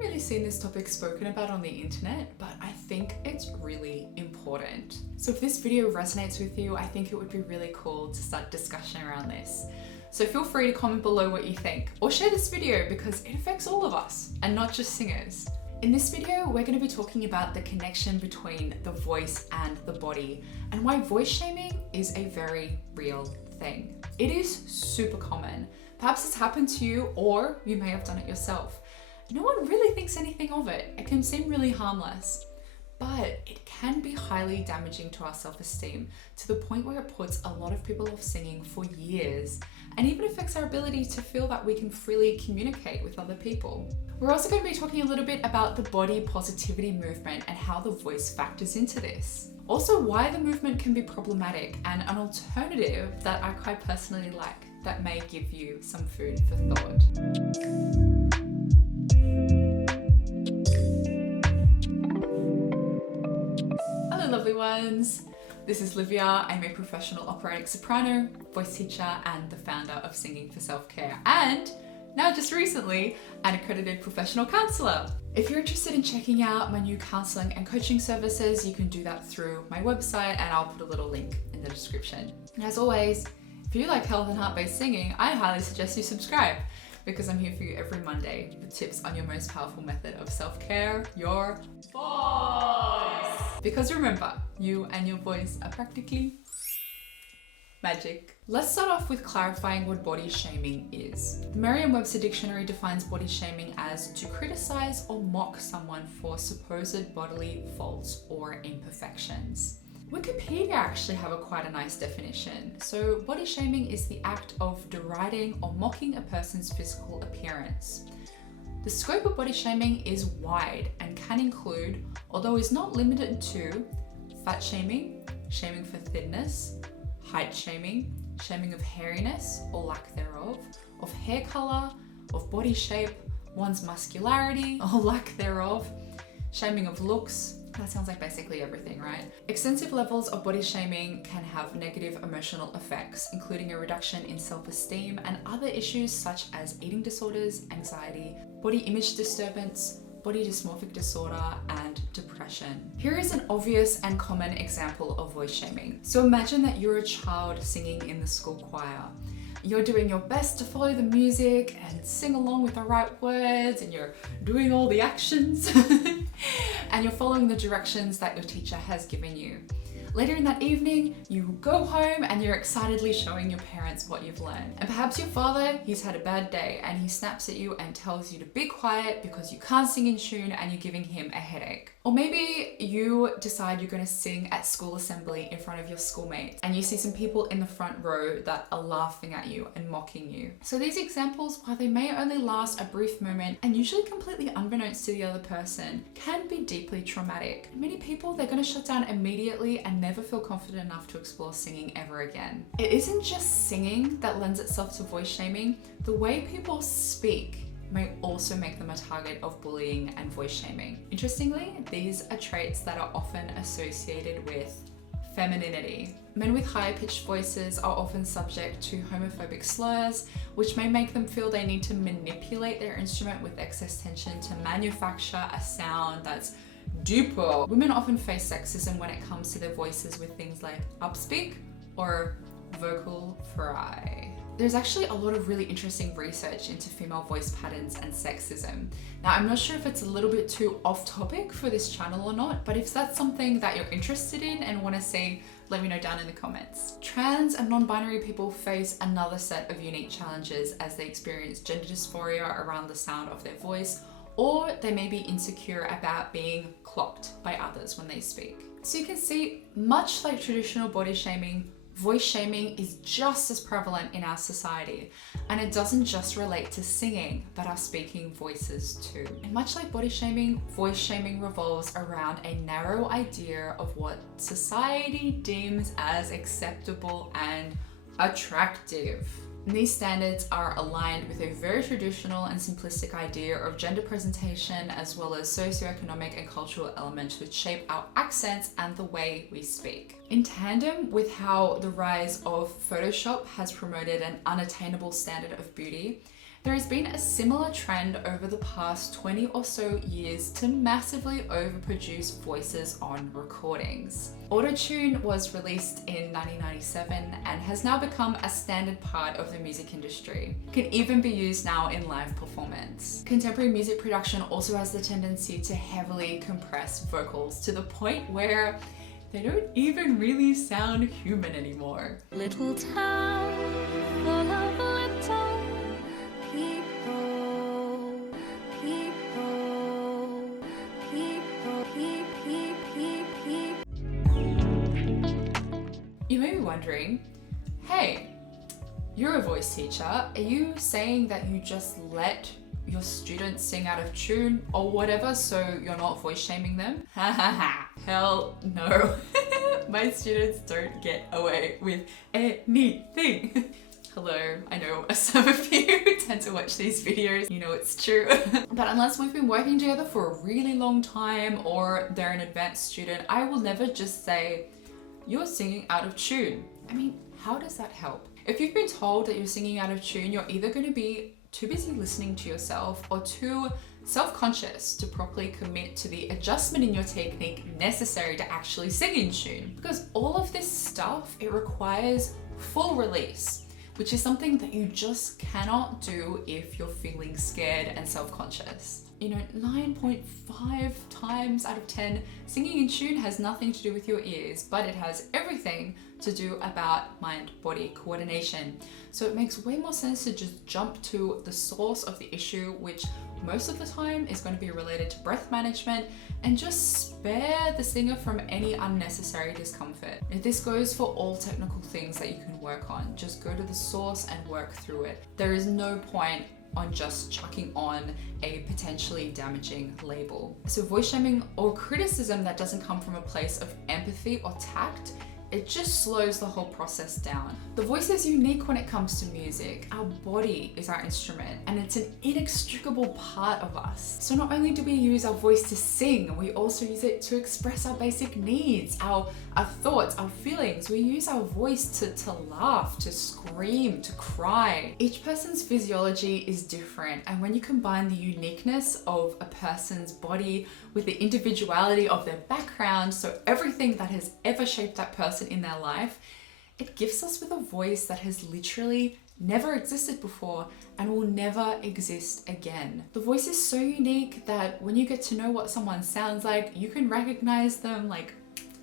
really seen this topic spoken about on the internet, but I think it's really important. So if this video resonates with you, I think it would be really cool to start discussion around this. So feel free to comment below what you think, or share this video because it affects all of us and not just singers. In this video, we're going to be talking about the connection between the voice and the body and why voice shaming is a very real thing. It is super common. Perhaps it's happened to you, or you may have done it yourself. No one really thinks anything of it. It can seem really harmless, but it can be highly damaging to our self-esteem to the point where it puts a lot of people off singing for years and even affects our ability to feel that we can freely communicate with other people. We're also going to be talking a little bit about the body positivity movement and how the voice factors into this. Also, why the movement can be problematic and an alternative that I quite personally like that may give you some food for thought. Hello lovely ones, this is Livia. I'm a professional operatic soprano, voice teacher and the founder of Singing for Self-Care, and now just recently an accredited professional counsellor. If you're interested in checking out my new counselling and coaching services, you can do that through my website and I'll put a little link in the description. And as always, if you like health and heart-based singing, I highly suggest you subscribe because I'm here for you every Monday with tips on your most powerful method of self-care, your voice. Because remember, you and your voice are practically magic. Let's start off with clarifying what body shaming is. The Merriam-Webster dictionary defines body shaming as to criticize or mock someone for supposed bodily faults or imperfections. Wikipedia actually have quite a nice definition. So body shaming is the act of deriding or mocking a person's physical appearance. The scope of body shaming is wide and can include, although is not limited to, fat shaming, shaming for thinness, height shaming, shaming of hairiness or lack thereof, of hair color, of body shape, one's muscularity or lack thereof, shaming of looks. That sounds like basically everything, right? Extensive levels of body shaming can have negative emotional effects, including a reduction in self-esteem and other issues such as eating disorders, anxiety, body image disturbance, body dysmorphic disorder, and depression. Here is an obvious and common example of voice shaming. So imagine that you're a child singing in the school choir. You're doing your best to follow the music and sing along with the right words, and you're doing all the actions and you're following the directions that your teacher has given you. Later in that evening, you go home and you're excitedly showing your parents what you've learned. And perhaps your father, he's had a bad day and he snaps at you and tells you to be quiet because you can't sing in tune and you're giving him a headache. Or maybe you decide you're going to sing at school assembly in front of your schoolmates and you see some people in the front row that are laughing at you and mocking you. So these examples, while they may only last a brief moment and usually completely unbeknownst to the other person, can be deeply traumatic. Many people, they're going to shut down immediately and never feel confident enough to explore singing ever again. It isn't just singing that lends itself to voice shaming. The way people speak may also make them a target of bullying and voice shaming. Interestingly, these are traits that are often associated with femininity. Men with higher pitched voices are often subject to homophobic slurs, which may make them feel they need to manipulate their instrument with excess tension to manufacture a sound that's duper. Women often face sexism when it comes to their voices with things like upspeak or vocal fry. There's actually a lot of really interesting research into female voice patterns and sexism. Now, I'm not sure if it's a little bit too off topic for this channel or not, but if that's something that you're interested in and want to see, let me know down in the comments. Trans and non-binary people face another set of unique challenges as they experience gender dysphoria around the sound of their voice, or they may be insecure about being clocked by others when they speak. So you can see, much like traditional body shaming, voice shaming is just as prevalent in our society, and it doesn't just relate to singing, but our speaking voices too. And much like body shaming, voice shaming revolves around a narrow idea of what society deems as acceptable and attractive. And these standards are aligned with a very traditional and simplistic idea of gender presentation, as well as socioeconomic and cultural elements which shape our accents and the way we speak. In tandem with how the rise of Photoshop has promoted an unattainable standard of beauty, There has been a similar trend over the past 20 or so years to massively overproduce voices on recordings. Autotune was released in 1997 and has now become a standard part of the music industry. It can even be used now in live performance. Contemporary music production also has the tendency to heavily compress vocals to the point where they don't even really sound human anymore. Little town full of little people, people, people, people. You may be wondering, hey, you're a voice teacher. Are you saying that you just let your students sing out of tune or whatever so you're not voice shaming them? Ha ha ha. Hell no. My students don't get away with anything. Hello, I know some of you tend to watch these videos, you know it's true. But unless we've been working together for a really long time or they're an advanced student, I will never just say, you're singing out of tune. I mean, how does that help? If you've been told that you're singing out of tune, you're either going to be too busy listening to yourself or too self-conscious to properly commit to the adjustment in your technique necessary to actually sing in tune. Because all of this stuff, it requires full release, which is something that you just cannot do if you're feeling scared and self-conscious. You know, 9.5 times out of 10, singing in tune has nothing to do with your ears, but it has everything to do about mind-body coordination. So it makes way more sense to just jump to the source of the issue, which most of the time is going to be related to breath management, and just spare the singer from any unnecessary discomfort. And this goes for all technical things that you can work on. Just go to the source and work through it. There is no point on just chucking on a potentially damaging label. So voice shaming or criticism that doesn't come from a place of empathy or tact, it just slows the whole process down. The voice is unique when it comes to music. Our body is our instrument and it's an inextricable part of us. So not only do we use our voice to sing, we also use it to express our basic needs, our thoughts, our feelings. We use our voice to laugh, to scream, to cry. Each person's physiology is different, and when you combine the uniqueness of a person's body with the individuality of their background, so everything that has ever shaped that person in their life, it gifts us with a voice that has literally never existed before and will never exist again. The voice is so unique that when you get to know what someone sounds like, you can recognize them like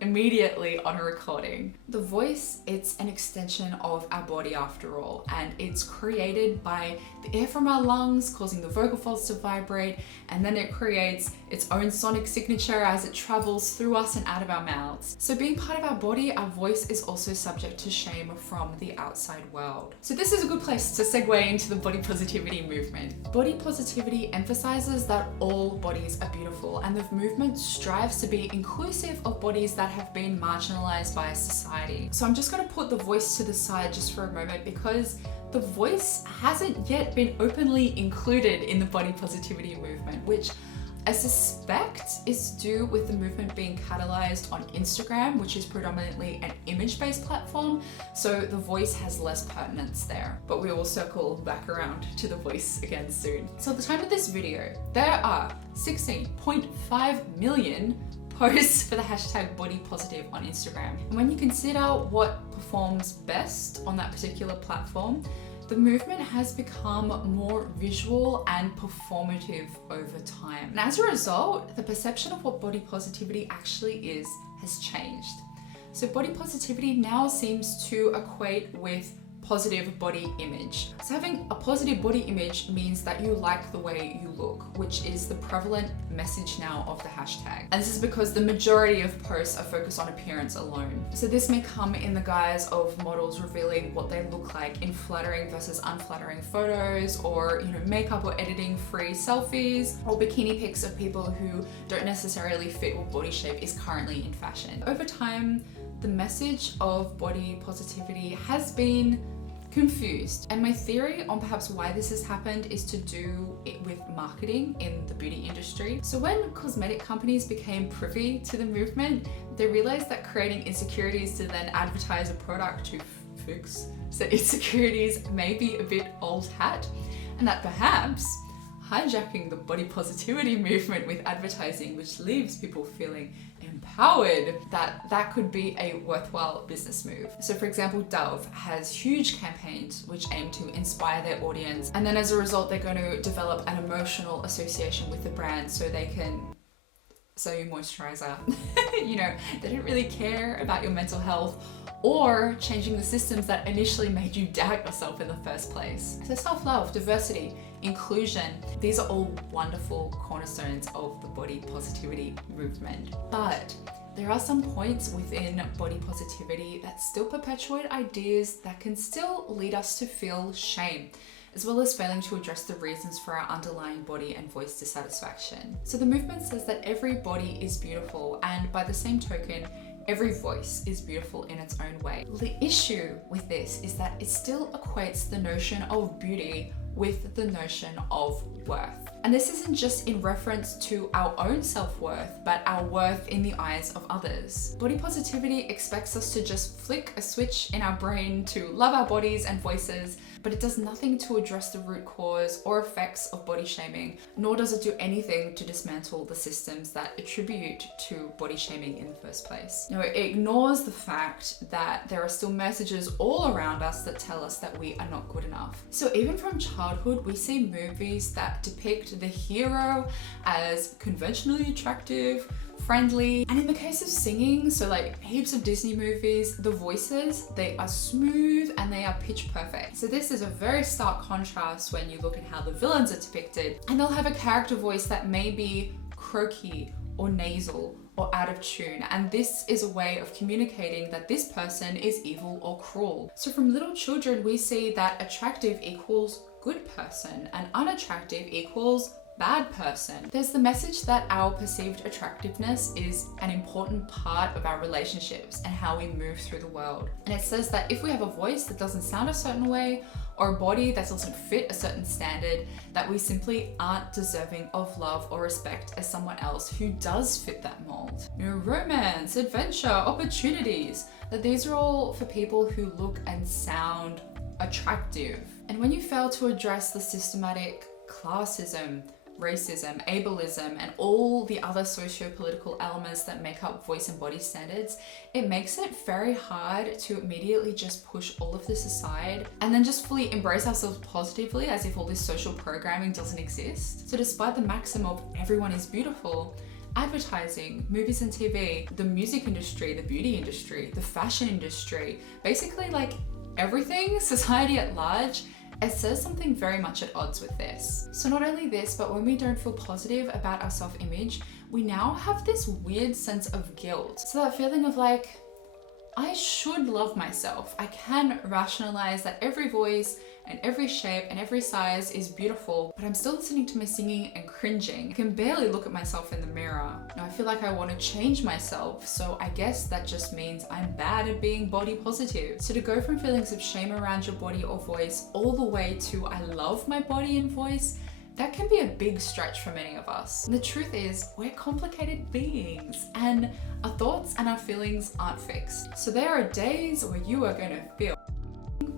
immediately on a recording. The voice, it's an extension of our body after all, and it's created by the air from our lungs causing the vocal folds to vibrate, and then it creates its own sonic signature as it travels through us and out of our mouths. So being part of our body, our voice is also subject to shame from the outside world. So this is a good place to segue into the body positivity movement. Body positivity emphasizes that all bodies are beautiful, and the movement strives to be inclusive of bodies that have been marginalized by society. So I'm just going to put the voice to the side just for a moment, because the voice hasn't yet been openly included in the body positivity movement, which I suspect is due with the movement being catalyzed on Instagram, which is predominantly an image-based platform, so the voice has less pertinence there. But we will circle back around to the voice again soon. So at the time of this video, there are 16.5 million posts for the hashtag body positive on Instagram. And when you consider what performs best on that particular platform, the movement has become more visual and performative over time. And as a result, the perception of what body positivity actually is has changed. So body positivity now seems to equate with positive body image. So having a positive body image means that you like the way you look, which is the prevalent message now of the hashtag. And this is because the majority of posts are focused on appearance alone. So this may come in the guise of models revealing what they look like in flattering versus unflattering photos, or makeup or editing free selfies, or bikini pics of people who don't necessarily fit what body shape is currently in fashion. Over time, the message of body positivity has been confused. And my theory on perhaps why this has happened is to do it with marketing in the beauty industry. So when cosmetic companies became privy to the movement, they realized that creating insecurities to then advertise a product to fix said insecurities may be a bit old hat. and that perhaps hijacking the body positivity movement with advertising, which leaves people feeling empowered, that could be a worthwhile business move. So for example, Dove has huge campaigns which aim to inspire their audience, and then as a result they're going to develop an emotional association with the brand so they can sell you moisturizer. You know, they don't really care about your mental health or changing the systems that initially made you doubt yourself in the first place. So self-love, diversity, inclusion, these are all wonderful cornerstones of the body positivity movement. But there are some points within body positivity that still perpetuate ideas that can still lead us to feel shame, as well as failing to address the reasons for our underlying body and voice dissatisfaction. So the movement says that every body is beautiful, and by the same token, every voice is beautiful in its own way. The issue with this is that it still equates the notion of beauty with the notion of worth. And this isn't just in reference to our own self-worth, but our worth in the eyes of others. Body positivity expects us to just flick a switch in our brain to love our bodies and voices, but it does nothing to address the root cause or effects of body shaming, nor does it do anything to dismantle the systems that attribute to body shaming in the first place. Now, it ignores the fact that there are still messages all around us that tell us that we are not good enough. So even from childhood, we see movies that depict the hero as conventionally attractive, friendly, and in the case of singing, so like heaps of Disney movies, the voices, they are smooth and they are pitch perfect. So this is a very stark contrast when you look at how the villains are depicted, and they'll have a character voice that may be croaky or nasal or out of tune, and this is a way of communicating that this person is evil or cruel. So from little children, we see that attractive equals good person and unattractive equals bad person. There's the message that our perceived attractiveness is an important part of our relationships and how we move through the world. And it says that if we have a voice that doesn't sound a certain way, or a body that doesn't fit a certain standard, that we simply aren't deserving of love or respect as someone else who does fit that mold. You know, romance, adventure, opportunities, that these are all for people who look and sound attractive. And when you fail to address the systematic classism, racism, ableism, and all the other socio-political elements that make up voice and body standards, it makes it very hard to immediately just push all of this aside and then just fully embrace ourselves positively as if all this social programming doesn't exist. So despite the maxim of everyone is beautiful, advertising, movies and TV, the music industry, the beauty industry, the fashion industry, basically like everything, society at large, it says something very much at odds with this. So not only this, but when we don't feel positive about our self-image, we now have this weird sense of guilt. So that feeling of like, I should love myself. I can rationalize that every voice and every shape and every size is beautiful, but I'm still listening to my singing and cringing. I can barely look at myself in the mirror. Now I feel like I want to change myself, so I guess that just means I'm bad at being body positive. So to go from feelings of shame around your body or voice all the way to I love my body and voice, that can be a big stretch for many of us. And the truth is, we're complicated beings and our thoughts and our feelings aren't fixed. So there are days where you are gonna feel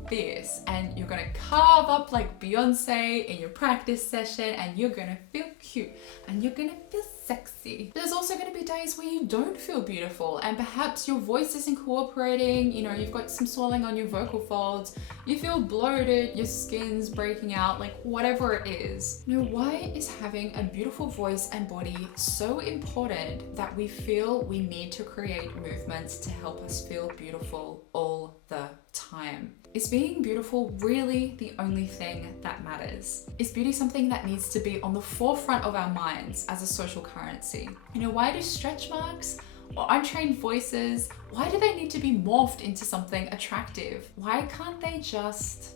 fierce and you're gonna carve up like Beyonce in your practice session and you're gonna feel cute and you're gonna feel sexy. There's also gonna be days where you don't feel beautiful and perhaps your voice isn't cooperating, you know, you've got some swelling on your vocal folds, you feel bloated, your skin's breaking out, like whatever it is. You know, why is having a beautiful voice and body so important that we feel we need to create movements to help us feel beautiful all the time? Is being beautiful really the only thing that matters? Is beauty something that needs to be on the forefront of our minds as a social currency? You know, why do stretch marks or untrained voices, why do they need to be morphed into something attractive? Why can't they just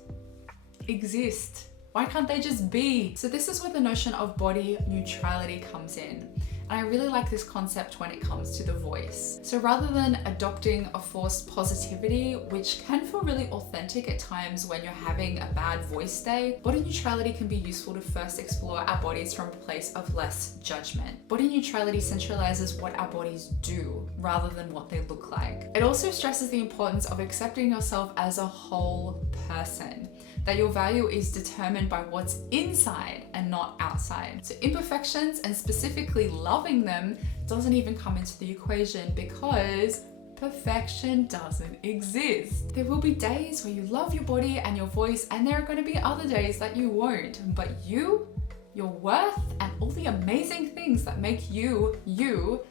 exist? Why can't they just be? So this is where the notion of body neutrality comes in. And I really like this concept when it comes to the voice. So rather than adopting a forced positivity, which can feel really authentic at times when you're having a bad voice day, body neutrality can be useful to first explore our bodies from a place of less judgment. Body neutrality centralizes what our bodies do rather than what they look like. It also stresses the importance of accepting yourself as a whole person. that your value is determined by what's inside and not outside. So imperfections, and specifically loving them, doesn't even come into the equation because perfection doesn't exist. There will be days where you love your body and your voice, and there are going to be other days that you won't. But you, your worth, and all the amazing things that make you, you,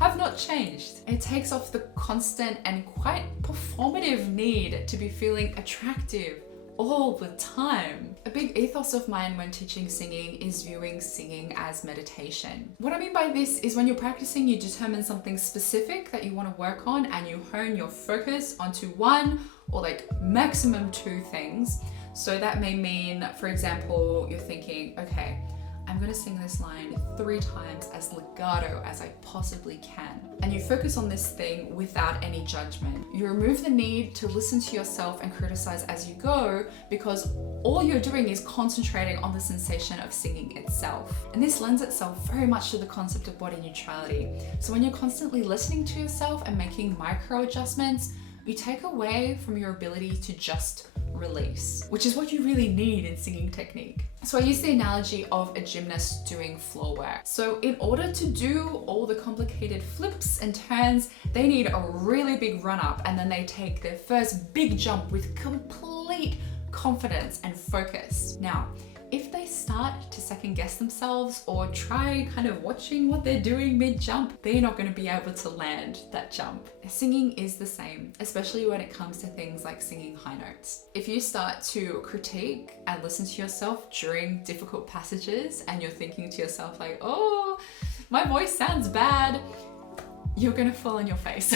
have not changed. It takes off the constant and quite performative need to be feeling attractive all the time. A big ethos of mine when teaching singing is viewing singing as meditation. What I mean by this is when you're practicing, you determine something specific that you want to work on and you hone your focus onto one or like maximum two things. So that may mean, for example, you're thinking, okay, I'm going to sing this line 3 times as legato as I possibly can. And you focus on this thing without any judgment. You remove the need to listen to yourself and criticize as you go, because all you're doing is concentrating on the sensation of singing itself. And this lends itself very much to the concept of body neutrality. So when you're constantly listening to yourself and making micro adjustments, you take away from your ability to just release, which is what you really need in singing technique. So I use the analogy of a gymnast doing floor work. So in order to do all the complicated flips and turns, they need a really big run up, and then they take their first big jump with complete confidence and focus. Now, if they start to second guess themselves or try kind of watching what they're doing mid-jump, they're not going to be able to land that jump. Singing is the same, especially when it comes to things like singing high notes. If you start to critique and listen to yourself during difficult passages and you're thinking to yourself like, oh, my voice sounds bad, you're gonna fall on your face.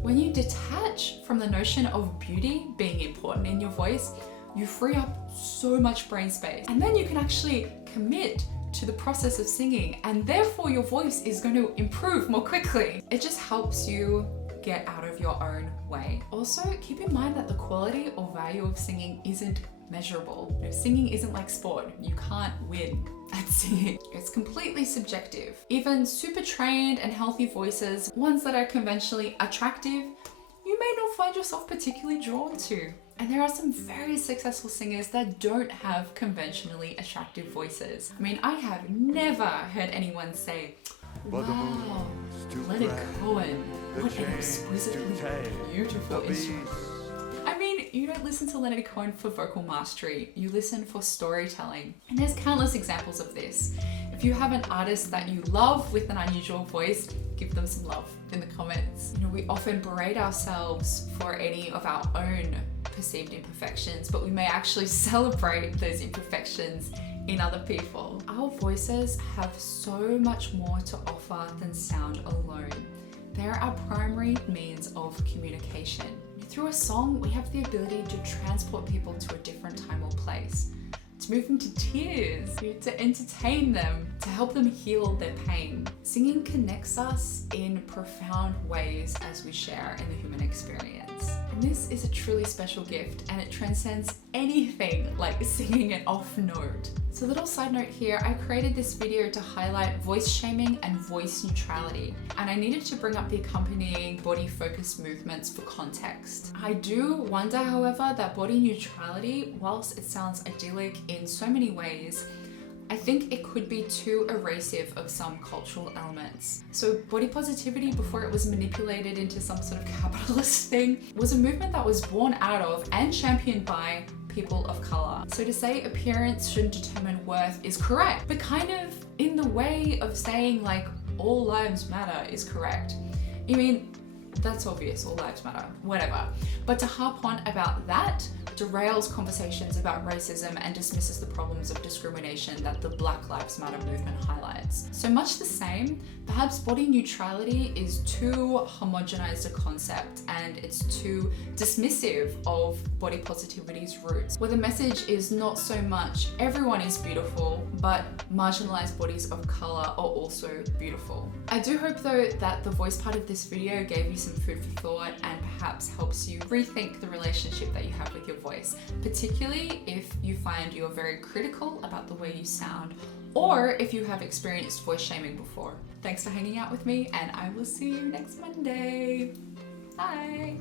When you detach from the notion of beauty being important in your voice, you free up so much brain space, and then you can actually commit to the process of singing, and therefore your voice is going to improve more quickly. It just helps you get out of your own way. Also, keep in mind that the quality or value of singing isn't measurable. You know, singing isn't like sport. You can't win at singing. It's completely subjective. Even super trained and healthy voices, ones that are conventionally attractive, you may not find yourself particularly drawn to. And there are some very successful singers that don't have conventionally attractive voices. I mean, I have never heard anyone say, wow, Leonard Cohen, what an exquisitely beautiful instrument. I mean, you don't listen to Leonard Cohen for vocal mastery, you listen for storytelling. And there's countless examples of this. If you have an artist that you love with an unusual voice, give them some love in the comments. You know, we often berate ourselves for any of our own perceived imperfections, but we may actually celebrate those imperfections in other people. Our voices have so much more to offer than sound alone. They're our primary means of communication. Through a song, we have the ability to transport people to a different time or place, to move them to tears, to entertain them, to help them heal their pain. Singing connects us in profound ways as we share in the human experience. And this is a truly special gift, and it transcends anything like singing an off note. So, little side note here, I created this video to highlight voice shaming and voice neutrality, and I needed to bring up the accompanying body focused movements for context. I do wonder, however, that body neutrality, whilst it sounds idyllic in so many ways, I think it could be too erasive of some cultural elements. So body positivity, before it was manipulated into some sort of capitalist thing, was a movement that was born out of and championed by people of color. So to say appearance shouldn't determine worth is correct, but kind of in the way of saying like all lives matter is correct. I mean, that's obvious, all lives matter, whatever. But to harp on about that derails conversations about racism and dismisses the problems of discrimination that the Black Lives Matter movement highlights. So much the same, perhaps body neutrality is too homogenized a concept, and it's too dismissive of body positivity's roots, where the message is not so much everyone is beautiful, but marginalized bodies of color are also beautiful. I do hope though that the voice part of this video gave you some food for thought and perhaps helps you rethink the relationship that you have with your voice, particularly if you find you're very critical about the way you sound, or if you have experienced voice shaming before. Thanks for hanging out with me, and I will see you next Monday. Bye.